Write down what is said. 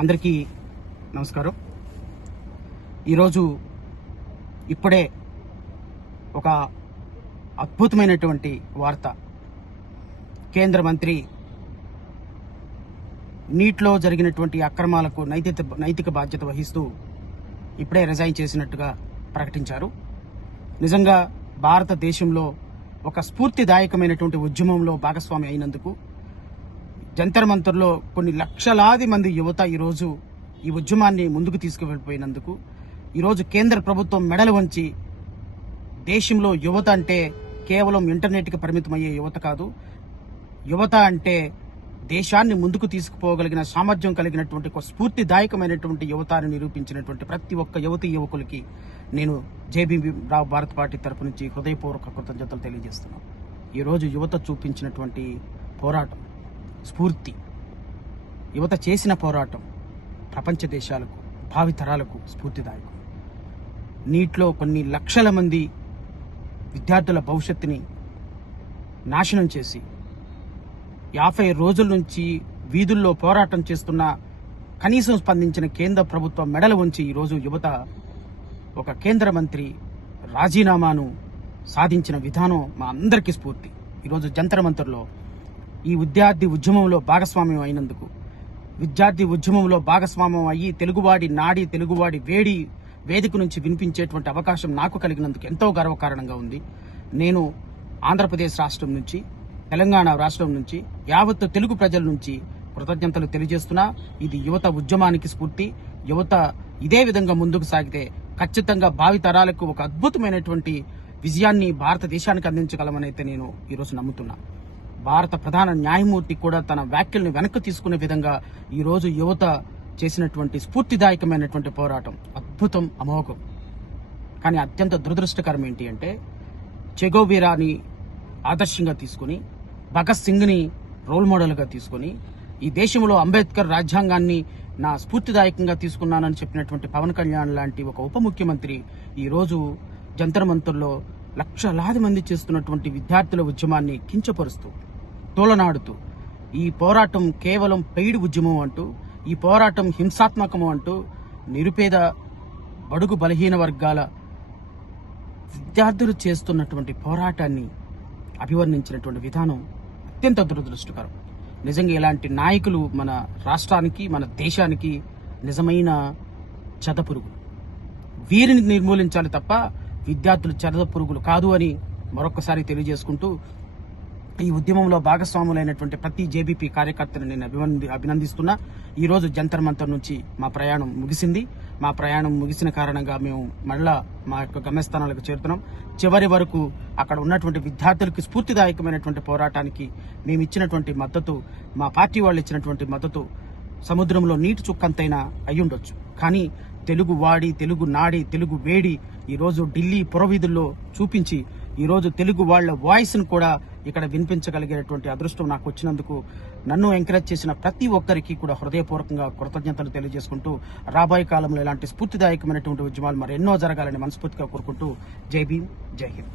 అందరికీ నమస్కారం. ఈరోజు ఇప్పుడే ఒక అద్భుతమైనటువంటి వార్త. కేంద్ర మంత్రి నీట్లో జరిగినటువంటి అక్రమాలకు నైతిక బాధ్యత వహిస్తూ ఇప్పుడే రిజైన్ చేసినట్టుగా ప్రకటించారు. నిజంగా భారతదేశంలో ఒక స్ఫూర్తిదాయకమైనటువంటి ఉద్యమంలో భాగస్వామి అయినందుకు జంతర్ మంతర్లో కొన్ని లక్షలాది మంది యువత ఈరోజు ఈ ఉద్యమాన్ని ముందుకు తీసుకువెళ్ళిపోయినందుకు ఈరోజు కేంద్ర ప్రభుత్వం మెడలు వంచి దేశంలో యువత అంటే కేవలం ఇంటర్నెట్కి పరిమితమయ్యే యువత కాదు, యువత అంటే దేశాన్ని ముందుకు తీసుకుపోగలిగిన సామర్థ్యం కలిగినటువంటి ఒక స్ఫూర్తిదాయకమైనటువంటి యువతని నిరూపించినటువంటి ప్రతి ఒక్క యువతి యువకులకి నేను జేబీబీ రావు భారత్ పార్టీ తరపు నుంచి హృదయపూర్వక కృతజ్ఞతలు తెలియజేస్తున్నాను. ఈరోజు యువత చూపించినటువంటి పోరాటం, స్ఫూర్తి, యువత చేసిన పోరాటం ప్రపంచ దేశాలకు, భావితరాలకు స్ఫూర్తిదాయకం. నీటిలో కొన్ని లక్షల మంది విద్యార్థుల భవిష్యత్తుని నాశనం చేసి 50 రోజుల నుంచి వీధుల్లో పోరాటం చేస్తున్న కనీసం స్పందించిన కేంద్ర ప్రభుత్వం మెడలు వంచి ఈరోజు యువత ఒక కేంద్ర మంత్రి రాజీనామాను సాధించిన విధానం మా అందరికీ స్ఫూర్తి. ఈరోజు జంతర్ మంతర్లో ఈ విద్యార్థి ఉద్యమంలో భాగస్వామ్యం అయినందుకు, విద్యార్థి ఉద్యమంలో భాగస్వామ్యం అయ్యి తెలుగువాడి నాడి, తెలుగువాడి వేడి వేదిక నుంచి వినిపించేటువంటి అవకాశం నాకు కలిగినందుకు ఎంతో గర్వకారణంగా ఉంది. నేను ఆంధ్రప్రదేశ్ రాష్ట్రం నుంచి, తెలంగాణ రాష్ట్రం నుంచి, యావత్తు తెలుగు ప్రజల నుంచి కృతజ్ఞతలు తెలియజేస్తున్నా. ఇది యువత ఉద్యమానికి స్ఫూర్తి. యువత ఇదే విధంగా ముందుకు సాగితే ఖచ్చితంగా భావితరాలకు ఒక అద్భుతమైనటువంటి విజయాన్ని భారతదేశానికి అందించగలమని అయితే నేను ఈరోజు నమ్ముతున్నా. భారత ప్రధాన న్యాయమూర్తి కూడా తన వ్యాఖ్యల్ని వెనక్కి తీసుకునే విధంగా ఈరోజు యువత చేసినటువంటి స్ఫూర్తిదాయకమైనటువంటి పోరాటం అద్భుతం, అమోఘం. కానీ అత్యంత దురదృష్టకరం ఏంటి అంటే, చెగోవీరాని ఆదర్శంగా తీసుకుని, భగత్ సింగ్ని రోల్ మోడల్గా తీసుకుని, ఈ దేశంలో అంబేద్కర్ రాజ్యాంగాన్ని నా స్ఫూర్తిదాయకంగా తీసుకున్నానని చెప్పినటువంటి పవన్ కళ్యాణ్ లాంటి ఒక ఉప ముఖ్యమంత్రి ఈరోజు జంతర్ మంతర్లో లక్షలాది మంది చేస్తున్నటువంటి విద్యార్థుల ఉద్యమాన్ని కించపరుస్తూ, తోలనాడుతూ, ఈ పోరాటం కేవలం పెయిడ్ ఉద్యమం అంటూ, ఈ పోరాటం హింసాత్మకము అంటూ నిరుపేద బడుగు బలహీన వర్గాల విద్యార్థులు చేస్తున్నటువంటి పోరాటాన్ని అభివర్ణించినటువంటి విధానం అత్యంత దురదృష్టకరం. నిజంగా ఇలాంటి నాయకులు మన రాష్ట్రానికి, మన దేశానికి నిజమైన చెదపురుగులు. వీరిని నిర్మూలించాలి తప్ప విద్యార్థులు చెదపురుగులు కాదు అని మరొకసారి తెలియజేసుకుంటూ, ఈ ఉద్యమంలో భాగస్వాములైనటువంటి ప్రతి జేబీపీ కార్యకర్తను నేను అభినందిస్తున్నా. ఈరోజు జంతర్ మంతర్ నుంచి మా ప్రయాణం ముగిసింది. మా ప్రయాణం ముగిసిన కారణంగా మేము మళ్ళా మా యొక్క గమ్యస్థానాలకు చేరుతున్నాం. చివరి వరకు అక్కడ ఉన్నటువంటి విద్యార్థులకి స్ఫూర్తిదాయకమైనటువంటి పోరాటానికి మేము ఇచ్చినటువంటి మద్దతు, మా పార్టీ వాళ్ళు ఇచ్చినటువంటి మద్దతు సముద్రంలో నీటి చుక్కంతైనా అయ్యుండొచ్చు. కానీ తెలుగు వాడి, తెలుగు నాడి, తెలుగు వేడి ఈరోజు ఢిల్లీ పురవీధుల్లో చూపించి ఈరోజు తెలుగు వాళ్ల వాయిస్ను కూడా ఇక్కడ వినిపించగలిగేటువంటి అదృష్టం నాకు వచ్చినందుకు నన్ను ఎంకరేజ్ చేసిన ప్రతి ఒక్కరికి కూడా హృదయపూర్వకంగా కృతజ్ఞతలు తెలియజేసుకుంటూ, రాబోయే కాలంలో ఇలాంటి స్ఫూర్తిదాయకమైనటువంటి ఉద్యమాలు మరెన్నో జరగాలని మనస్ఫూర్తిగా కోరుకుంటూ జై భీమ్, జై హింద్.